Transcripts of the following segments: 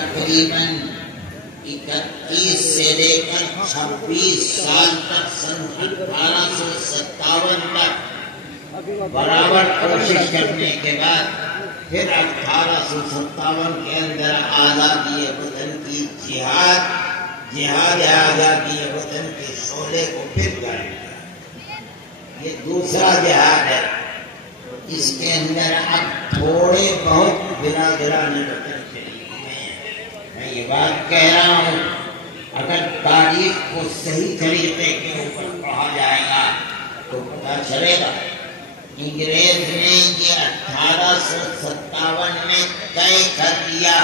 تقریباً 31 سے لے کر 26 سال تک سن 1857 تک برابر کوشش کرنے کے بعد پھر 1857 کے اندر آزادی وطن کی جہاد آزادی وطن کے شعلے کو پھر کرنا، یہ دوسرا جہاد ہے۔ اس کے اندر اب تھوڑے بہت برادران وطن شریک ہیں۔ میں یہ بات کہہ رہا ہوں، اگر تاریخ کو صحیح طریقے کے اوپر پڑھا جائے گا تو پتہ چلے گا انگریز نے یہ 1857 میں طے کر دیا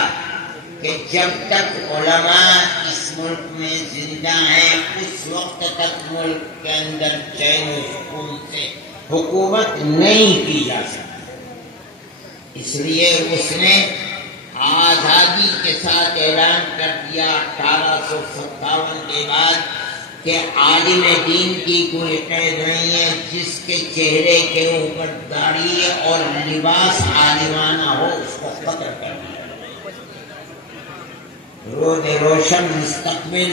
کہ جب تک علماء اس ملک میں زندہ ہیں اس وقت تک ملک کے اندر چین و سکون سے حکومت نہیں کی جا سکتی۔ اس لیے اس نے آزادی کے ساتھ اعلان کر دیا 1857 کے بعد کہ عالم دین کی کوئی قید نہیں ہے جس کے چہرے کے اوپر داڑھی اور لباس عالمانہ ہو، اس کو قتل کر دیا۔ روز روشن مستقبل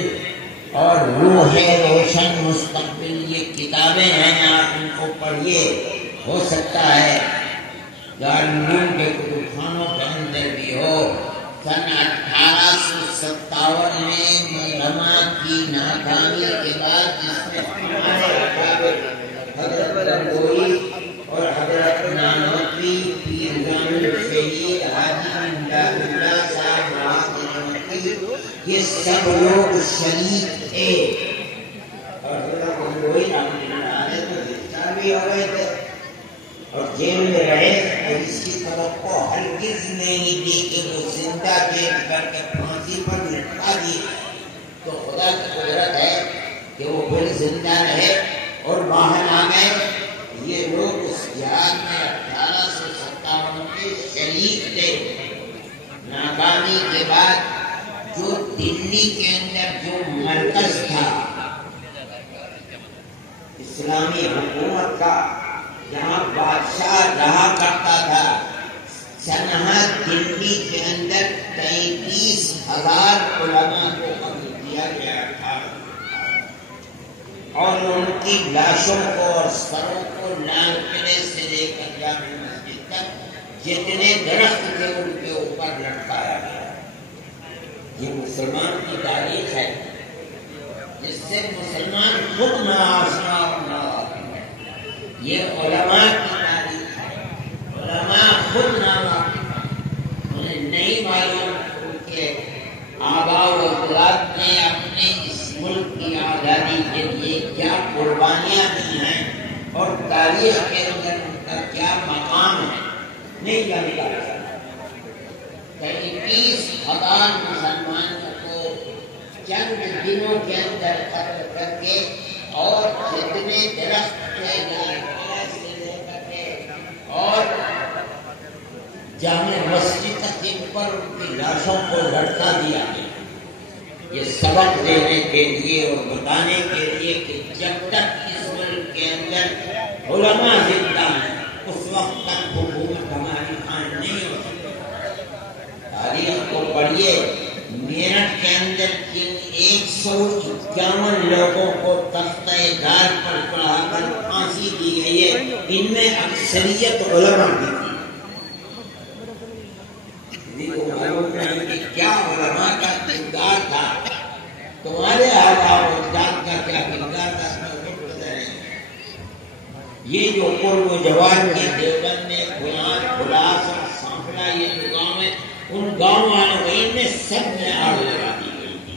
اور روح روشن مستقبل یہ کتابیں ہیں، آپ ان کو پڑھیے۔ ہو سکتا ہے دارالعلوم کے کتب خانوں کے اندر بھی ہو۔ سن 1857 میں علماء کی ناکامی کے بعد جس میں حضرت گنگوئی اور حضرت نانوتوی، پیر جامع شہید حاجی امداد اللہ صاحب، یہ سب لوگ شریک تھے۔ اور حضرت گنگوئی رحمۃ اللہ علیہ تو گرفتار بھی ہو گئے تھے اور جیل میں رہے، اور اس کی توقع ہرگز نہیں دی کہ وہ زندہ جیل کر کے پھانسی پر لٹکا دیے۔ تو خدا کی قدرت ہے کہ وہ پھر زندہ رہے اور باہر آ گئے۔ یہ لوگ اس جہاد میں 1857 کے شریک تھے۔ ناکامی کے بعد جو دلی کے اندر جو مرکز تھا اسلامی حکومت کا، جہاں بادشاہ رہا کرتا تھا، سنہا دلی کے اندر 33,000 علماء کو قتل کیا گیا تھا، اور ان کی لاشوں کو اور سروں کو لال قلعے سے لے کر جامع مسجد تک جتنے درخت تھے ان کے اوپر لٹکایا گیا۔ یہ مسلمان کی تاریخ ہے جس سے مسلمان خود ناآشنا اور ناواقف ہے۔ یہ علماء کی تاریخ ہے، علماء خود ناواقف ہیں، انہیں نہیں معلوم ان کے آباء و اجداد نے اپنے اس ملک کی آزادی کے لیے کیا قربانیاں دی ہیں اور تاریخ کے اندر ان کا کیا مقام ہے، نہیں جانتا۔ 33,000 مسلمانوں کو چند دنوں کے اندر قتل کر کے، اور جتنے درخت تھے لال قلعہ سے لے کر کے اور جامع مسجد تک ان پر ان کی لاشوں کو لٹکا دیا گیا۔ یہ سبق دینے کے لیے اور بتانے کے لیے کہ جب تک اس ملک کے اندر علماء زندہ ہیں اس وقت تک حکومت ہماری قائم نہیں ہو سکتی۔ تاریخ کو پڑھیے، میرٹھ کے اندر جن 151 لوگوں کو تختہ دار پر چڑھا کر پھانسی دی گئی ہے، ان میں اکثریت علماء کی تھی۔ معلوم نہیں کہ کیا علماء کا کردار تھا، تمہارے آباء و اجداد کا کیا کردار تھا، اس میں کوئی پتہ نہیں۔ یہ جو قرب و جوار کے دیوبند میں خلاص اور سانپڑا یہ جو گاؤں ہے، ان گاؤں والوں کو ان میں سب میں آگ لگا دی گئی تھی۔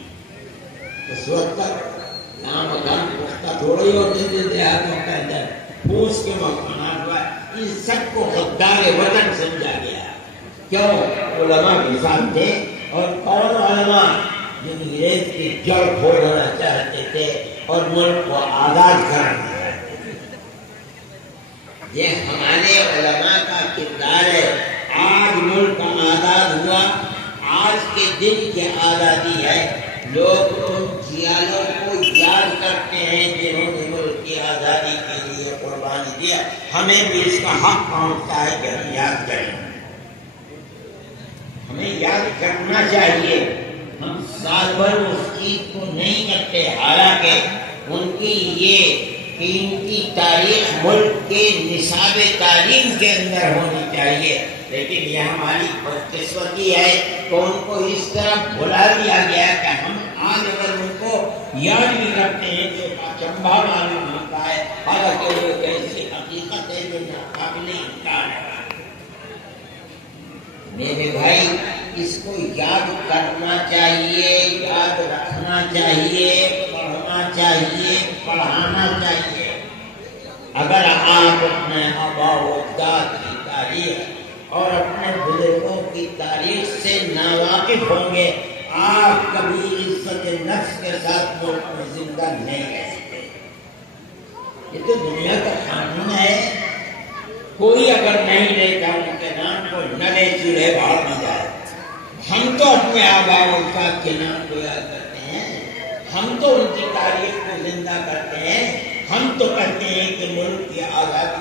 اس وقت تک یہاں مکان پختہ تھوڑے ہی ہوتے تھے دیہاتوں کے اندر، پھوس کے مکانات ہوا، ان سب کو غدار وطن سمجھا گیا۔ کیوں؟ علماء کے ساتھ تھے، اور کون علماء جو انگریز کی جڑ کھولنا چاہتے تھے اور ملک کو آزاد کرنا چاہتے تھے۔ یہ ہمارے علماء کا کردار ہے۔ آج ملک آزاد ہوا، آج کے دن کی آزادی ہے، لوگ ان جیالوں کو یاد کرتے ہیں جنہوں نے ملک کی آزادی کے لیے قربانی دیا۔ ہمیں بھی اس کا حق پہنچتا ہے کہ ہم یاد کریں۔ ہمیں یاد کرنا چاہیے. ہم سال بھر اس چیز کو نہیں کرتے، حالانکہ ان کی یہ کہ ان کی تاریخ ملک کے نصاب تعلیم کے اندر ہونی چاہیے، لیکن یہ ہماری بدقسمتی ہے کہ ان کو اس طرح بھلا دیا گیا کہ ہم آج اگر ان کو یاد بھی کرتے ہیں تو اچنبھا معلوم ہوتا ہے، حالانکہ وہ ایسی حقیقت ہے جو ناقابل انکار ہے. میرے بھائی، اس کو یاد کرنا چاہیے، یاد رکھنا چاہیے، پڑھنا چاہیے، پڑھانا چاہیے. اگر آپ اپنے آباء و اجداد کی تاریخ اور اپنے بزرگوں کی تاریخ سے ناواقف ہوں گے، آپ کبھی عزت نفس کے ساتھ ملک میں زندہ نہیں رہ سکتے. یہ تو دنیا کا قانون ہے. کوئی اگر نہیں لیتا ان کے نام کو نہ لے، چولہے بھاڑ نہ جائے. ہم تو اپنے آباء و اجداد کے نام کو یاد کرتے ہیں، ہم تو ان کی تاریخ کو زندہ کرتے ہیں. ہم تو کہتے ہیں کہ ملک کی آزادی